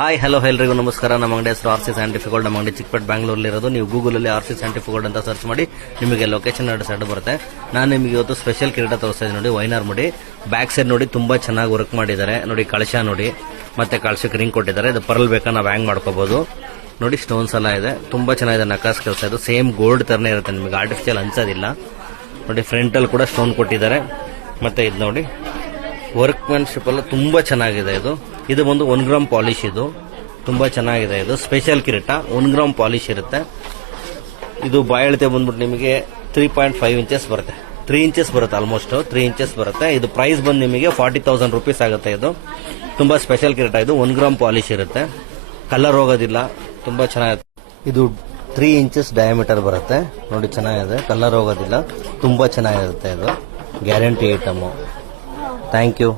Hi hello ಎಲ್ರಿಗೂ ನಮಸ್ಕಾರ. ನಮ್ಮ ಅಂಗಡಿ ಹೆಸರು ಆರ್ಸಿ ಸೈಂಟಿಫಿಕ್ ಗೋಲ್ಡ್. ನಮ್ಮ ಅಂಗಡಿ ಚಿಕ್ಕಪೇಟೆ ಬೆಂಗಳೂರಲ್ಲಿ ಇರೋದು. ನೀವು ಗೂಗಲ್ ಅಲ್ಲಿ ಆರ್ಸಿ ಸೈಂಟಿಫಿಕ್ ಗೋಲ್ಡ್ ಅಂತ ಸರ್ಚ್ ಮಾಡಿ ನಿಮಗೆ ಲೊಕೇಶನ್ ಸೈಡ್ ಬರುತ್ತೆ. ನಾನು ನಿಮಗೆ ಇವತ್ತು ಸ್ಪೆಷಲ್ ಕಿರೀಟ ತೋರಿಸ್ತಾ ಇದ್ದೀನಿ ನೋಡಿ. ವೈನಾರ್ ಮುಡಿ ಬ್ಯಾಕ್ ಸೈಡ್ ನೋಡಿ ತುಂಬಾ ಚೆನ್ನಾಗಿ ವರ್ಕ್ ಮಾಡಿದ್ದಾರೆ ನೋಡಿ. ಕಳಶ ನೋಡಿ, ಮತ್ತೆ ಕಳಶಕ್ಕೆ ರಿಂಗ್ ಕೊಟ್ಟಿದ್ದಾರೆ. ಇದು ಪರ್ಲ್ ಬೇಕಾ ನಾವು ಹ್ಯಾಂಗ್ ಮಾಡ್ಕೋಬಹುದು ನೋಡಿ. ಸ್ಟೋನ್ಸ್ ಎಲ್ಲ ಇದೆ, ತುಂಬಾ ಚೆನ್ನಾಗಿದೆ. ನಕಾಸ್ ಕೆಲಸ ಇದು ಸೇಮ್ ಗೋಲ್ಡ್ ತರನೇ ಇರುತ್ತೆ, ನಿಮಗೆ ಆರ್ಟಿಫಿಷಿಯಲ್ ಅನ್ಸೋದಿಲ್ಲ ನೋಡಿ. ಫ್ರಂಟ್ ಅಲ್ಲಿ ಕೂಡ ಸ್ಟೋನ್ ಕೊಟ್ಟಿದ್ದಾರೆ. ಮತ್ತೆ ಇದು ನೋಡಿ ವರ್ಕ್ಮ್ಯಾನ್ಶಿಪ್ ಎಲ್ಲ ತುಂಬಾ ಚೆನ್ನಾಗಿದೆ. ಇದು ಬಂದು 1 ಗ್ರಾಮ್ ಪಾಲಿಶ್. ಇದು ತುಂಬಾ ಚೆನ್ನಾಗಿದೆ. ಇದು ಸ್ಪೆಷಲ್ ಕಿರೀಟ 1 ಗ್ರಾಮ್ ಪಾಲಿಶ್ ಇರುತ್ತೆ. ಇದು ಬಾಯಳತೆ ಬಂದ್ಬಿಟ್ಟು ನಿಮಗೆ 3.5 ಇಂಚಸ್ ಬರುತ್ತೆ. 3 ಇಂಚಸ್ ಬರುತ್ತೆ, ಆಲ್ಮೋಸ್ಟ್ 3 ಇಂಚಸ್ ಬರುತ್ತೆ. ಇದು ಪ್ರೈಸ್ ಬಂದು ನಿಮಗೆ 40,000 ರೂಪೀಸ್ ಆಗುತ್ತೆ. ಇದು ತುಂಬಾ ಸ್ಪೆಷಲ್ ಕಿರೀಟ. ಇದು 1 ಗ್ರಾಮ್ ಪಾಲಿಶ್ ಇರುತ್ತೆ, ಕಲರ್ ಹೋಗೋದಿಲ್ಲ, ತುಂಬಾ ಚೆನ್ನಾಗಿದೆ. ಇದು 3 ಇಂಚಸ್ ಡಯಾಮೀಟರ್ ಬರುತ್ತೆ ನೋಡಿ. ಚೆನ್ನಾಗಿದೆ, ಕಲರ್ ಹೋಗೋದಿಲ್ಲ, ತುಂಬಾ ಚೆನ್ನಾಗಿರುತ್ತೆ. ಇದು ಗ್ಯಾರಂಟಿ ಐಟಮ್. Thank you.